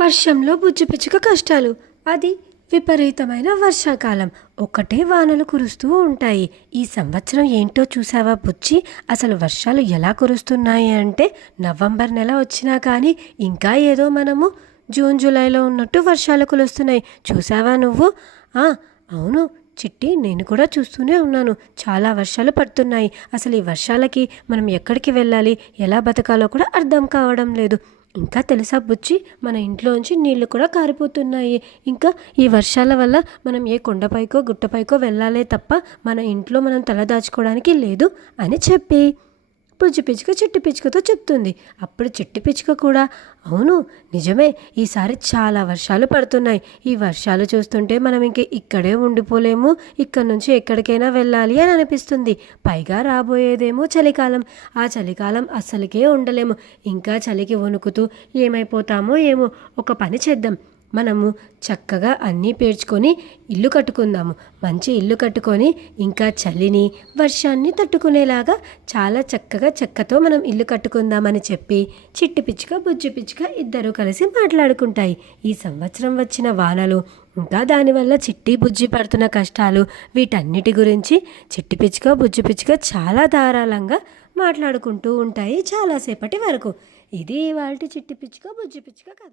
వర్షంలో బుజ్జిపిచ్చుక కష్టాలు. అది విపరీతమైన వర్షాకాలం. ఒక్కటే వానలు కురుస్తూ ఉంటాయి. ఈ సంవత్సరం ఏంటో చూసావా బుచ్చి అసలు వర్షాలు ఎలా కురుస్తున్నాయి అంటే నవంబర్ నెల వచ్చినా కానీ ఇంకా ఏదో మనము జూన్ జూలైలో ఉన్నట్టు వర్షాలు కురుస్తున్నాయి. చూసావా నువ్వు? అవును. చిట్టి నేను కూడా చూస్తూనే ఉన్నాను. చాలా వర్షాలు పడుతున్నాయి. అసలు ఈ వర్షాలకి మనం ఎక్కడికి వెళ్ళాలి? ఎలా బతకాలో కూడా అర్థం కావడం లేదు. ఇంకా తెలుసా బుచ్చి మన ఇంట్లోంచి నీళ్ళు కూడా కారిపోతున్నాయి. ఇంకా ఈ వర్షాల వల్ల మనం ఏ కొండపైకో గుట్టపైకో వెళ్ళాలే తప్ప మన ఇంట్లో మనం తల దాచుకోవడానికి లేదు అని చెప్పి. బుజ్జి పిచ్చుక చిట్టి పిచ్చుకతో చెప్తుంది. అప్పుడు చిట్టి పిచ్చుక కూడా అవును నిజమే ఈసారి చాలా వర్షాలు పడుతున్నాయి. ఈ వర్షాలు చూస్తుంటే మనం ఇంక ఇక్కడే ఉండిపోలేము ఇక్కడ నుంచి ఎక్కడికైనా వెళ్ళాలి అని అనిపిస్తుంది. పైగా రాబోయేదేమో చలికాలం. ఆ చలికాలం అస్సలకే ఉండలేము. ఇంకా చలికి వణుకుతూ ఏమైపోతామో ఏమో ఒక పని చేద్దాం. మనము చక్కగా అన్నీ పేర్చుకొని ఇల్లు కట్టుకుందాము. మంచి ఇల్లు కట్టుకొని ఇంకా చలిని వర్షాన్ని తట్టుకునేలాగా చాలా చక్కగా చెక్కతో మనం ఇల్లు కట్టుకుందామని చెప్పి చిట్టి పిచ్చుక బుజ్జు పిచ్చుక ఇద్దరు కలిసి మాట్లాడుకుంటాయి. ఈ సంవత్సరం వచ్చిన వానలు ఇంకా దానివల్ల చిట్టి బుజ్జి పడుతున్న కష్టాలు వీటన్నిటి గురించి చిట్టి పిచ్చుక బుజ్జి పిచ్చుక చాలా ధారాళంగా మాట్లాడుకుంటూ ఉంటాయి చాలాసేపటి వరకు. ఇది వాళ్ళ చిట్టి పిచ్చుక బుజ్జి పిచ్చుక కథ.